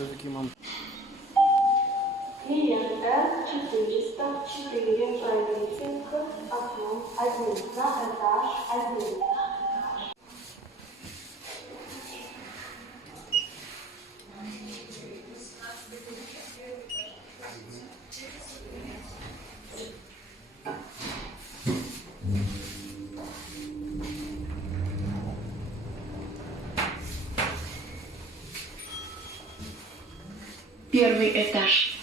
все-таки, мам. Клиент R404, пройдите к окну 1 на этаж 1. Первый этаж.